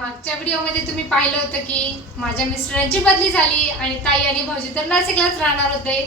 मागच्या व्हिडिओमध्ये तुम्ही पाहिलं होतं की माझ्या मिस्टरांची बदली झाली आणि ताई आणि भाऊजी तर नाशिकलाच राहणार होते.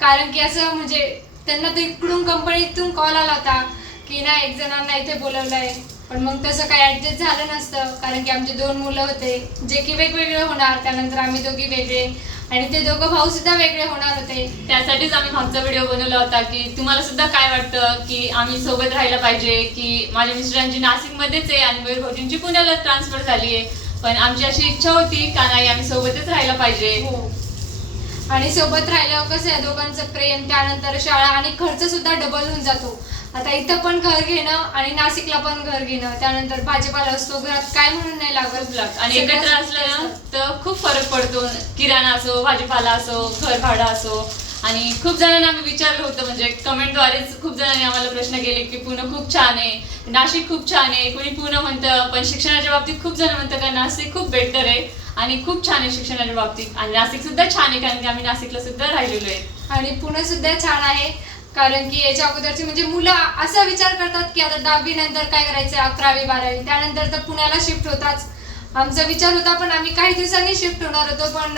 कारण की असं म्हणजे त्यांना तर इकडून कंपनीतून कॉल आला होता की ना एक जणांना इथे आहे पण मग तसं काही ऍडजस्ट झालं नसतं कारण की आमचे दोन मुलं होते जे की वेगवेगळे होणार त्यानंतर आम्ही दोघी वेगळे आणि ते दोघं भाऊ सुद्धा वेगळे होणार होते. त्यासाठीच आम्ही मागचा व्हिडिओ बनवला होता की तुम्हाला सुद्धा काय वाटतं की आम्ही सोबत राहायला पाहिजे की माझ्या मिस्टरांची नाशिकमध्येच आहे आणि मयूर भाऊजींची पुण्याला ट्रान्सफर झाली आहे. पण आमची अशी इच्छा होती का नाही आम्ही सोबतच राहायला पाहिजे. हो. आणि सोबत राहिल्यावर कसं आहे दोघांचं प्रेम त्यानंतर शाळा आणि खर्च सुद्धा डबल होऊन जातो. आता इथं पण घर घेणं आणि नाशिकला पण घर घेणं त्यानंतर भाजीपाला असतो घरात काय म्हणून नाही लागत लागतं. आणि एकत्र असलं ना. तर खूप फरक पडतो. किराणा असो भाजीपाला असो घर भाडं असो. आणि खूप जणांना आम्ही विचारलं होतं म्हणजे कमेंटद्वारेच खूप जणांनी आम्हाला प्रश्न केले की पुणे खूप छान आहे नाशिक खूप छान आहे कोणी पुणे म्हणतं पण शिक्षणाच्या बाबतीत खूप जण म्हणतं का नाशिक खूप बेटर आहे आणि खूप छान आहे शिक्षणाच्या बाबतीत. आणि नाशिक सुद्धा छान आहे कारण की आम्ही नाशिकला सुद्धा राहिलेलो आहे. आणि पुणे सुद्धा छान आहे. कारण की याच्या अगोदरची म्हणजे मुलं असा विचार करतात की आता दहावी नंतर काय करायचं अकरावी बारावी? त्यानंतर तर पुण्याला शिफ्ट होताच. आमचा विचार होता पण आम्ही काही दिवसांनी शिफ्ट होणार होतो. पण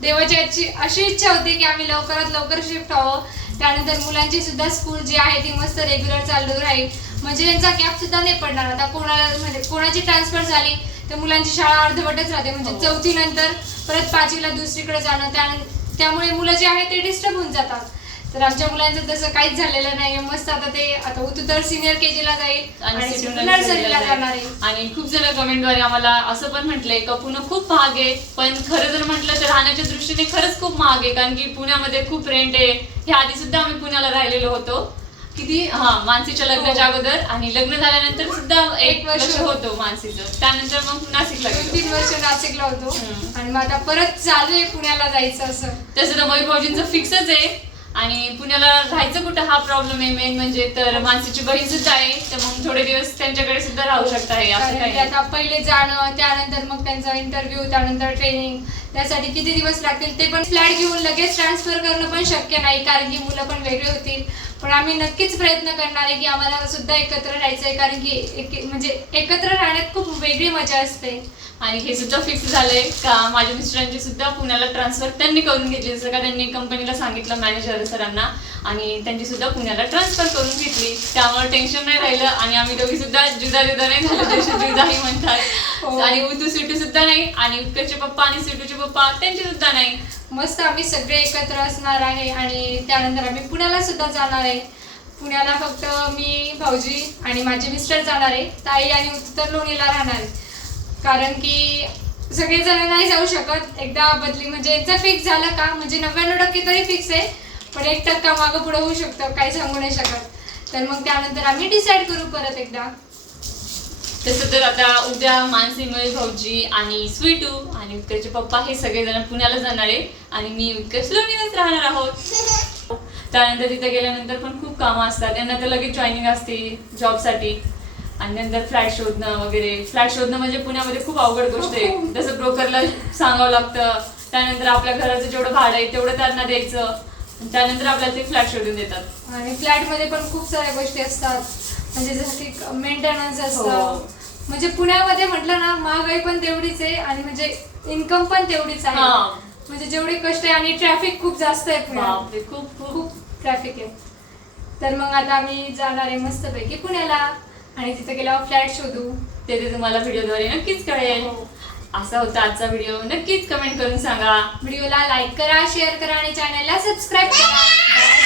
देवाची याची अशी इच्छा होती की आम्ही लवकरात लवकर शिफ्ट व्हावं. त्यानंतर मुलांची सुद्धा स्कूल जी आहे ती मस्त रेग्युलर चालू राहील. म्हणजे त्यांचा गॅप सुद्धा नाही पडणार. आता कोणाला म्हणजे कोणाची ट्रान्सफर झाली तर मुलांची शाळा अर्धवटच राहते. म्हणजे हो. चौथी नंतर परत पाचवीला दुसरीकडे जाणं. त्यामुळे मुलं जे आहे ते डिस्टर्ब होऊन जातात. तर आमच्या मुलांचं तसं काहीच झालेलं नाही मस्त आता ते आता उतू तर सिनियर के ला जाईल आणि आणि सिटू नर्सरीला जाणार आहे. आणि खूप जण कमेंटद्वारे आम्हाला असं पण म्हटलंय का पुणे खूप महाग आहे पण खरं जर म्हटलं तर राहण्याच्या दृष्टीने खरंच खूप महाग आहे कारण की पुण्यामध्ये खूप रेंट आहे. ह्या आधी सुद्धा आम्ही पुण्याला राहिलेलो होतो. किती? हा मानसीच्या लग्नाच्या अगोदर आणि लग्न झाल्यानंतर सुद्धा एक वर्ष वर्ष होतो मानसीचं. त्यानंतर मग नाशिकला दोन गेलो. तीन वर्ष नाशिकला होतो. हम्म. आणि मग आता परत चालू आहे पुण्याला जायचं असं. तसं तर भाऊजींचं फिक्सच आहे. आणि पुण्याला राहायचं कुठं हा प्रॉब्लेम आहे मेन म्हणजे तर मानसीची बहीण सुद्धा आहे तर मग थोडे दिवस त्यांच्याकडे सुद्धा राहू शकता आहे असं काही आता पहिले जाणं त्यानंतर मग त्यांचा इंटरव्ह्यू त्यानंतर ट्रेनिंग त्यासाठी किती दिवस लागतील ते पण फ्लॅट घेऊन लगेच ट्रान्सफर करणं पण शक्य नाही कारण की मुलं पण वेगळे होतील. पण आम्ही नक्कीच प्रयत्न करणार आहे की आम्हाला सुद्धा एकत्र राहायचं आहे कारण की एक म्हणजे एकत्र राहण्यात खूप वेगळी मजा असते. आणि हे सुद्धा फिक्स झालंय का? माझ्या मिस्टरांची सुद्धा पुण्याला ट्रान्सफर त्यांनी करून घेतली जसं का? त्यांनी कंपनीला सांगितलं मॅनेजर सरांना. आणि त्यांची सुद्धा पुण्याला ट्रान्सफर करून घेतली. त्यामुळे टेन्शन नाही राहिलं आणि आम्ही दोघी सुद्धा जुदा जुदा नाही झालं जसे जुदाही हो. आणि उतू सिटू सुद्धा नाही आणि उत्करचे पप्पा आणि सिटूचे पप्पा त्यांचे सुद्धा नाही. मस्त आम्ही सगळे एकत्र असणार आहे आणि त्यानंतर आम्ही पुण्याला सुद्धा जाणार आहे. पुण्याला फक्त मी भाऊजी आणि माझे मिस्टर जाणार आहे. ताई आणि उत्तर लोणीला राहणार आहे. कारण की सगळेजण नाही जाऊ शकत. एकदा बदली म्हणजे यांचं फिक्स झालं का म्हणजे नव्याण्णव टक्के तरी फिक्स आहे. पण एक टक्का मागं पुढं होऊ शकतं काही सांगू नाही शकत. तर मग त्यानंतर आम्ही डिसाईड करू परत एकदा. तसं तर आता उद्या मानसी मयूर भाऊजी आणि स्वीटू आणि उत्करचे पप्पा हे सगळेजण पुण्याला जाणार आहे. आणि मी उत्कर्ष लोणीलाच राहणार आहोत. त्यानंतर तिथे गेल्यानंतर पण खूप कामं असतात. त्यांना तर लगेच जॉईनिंग असते जॉबसाठी आणि नंतर फ्लॅट शोधणं वगैरे. फ्लॅट शोधणं म्हणजे पुण्यामध्ये खूप अवघड गोष्ट आहे. जसं ब्रोकरला सांगावं लागतं. त्यानंतर आपल्या घराचं जेवढं भाडं आहे तेवढं त्यांना द्यायचं. त्यानंतर आपल्याला ते फ्लॅट शोधून देतात. आणि फ्लॅटमध्ये पण खूप साऱ्या गोष्टी असतात. म्हणजे जसं की मेंटेनन्स हो. असतं. म्हणजे पुण्यामध्ये म्हटलं ना महागाई पण तेवढीच आहे आणि म्हणजे इन्कम पण तेवढीच आहे. म्हणजे जेवढे कष्ट आहे आणि ट्रॅफिक खूप जास्त आहे खूप खूप. ट्रॅफिक आहे. तर मग आता आम्ही जाणार आहे मस्तपैकी पुण्याला. आणि तिथे गेल्यावर फ्लॅट शोधू. ते ते तुम्हाला व्हिडिओद्वारे नक्कीच कळेल. हो. असा होता आजचा व्हिडिओ. नक्कीच कमेंट करून सांगा. व्हिडिओला लाईक करा शेअर करा आणि चॅनलला सबस्क्राईब करा.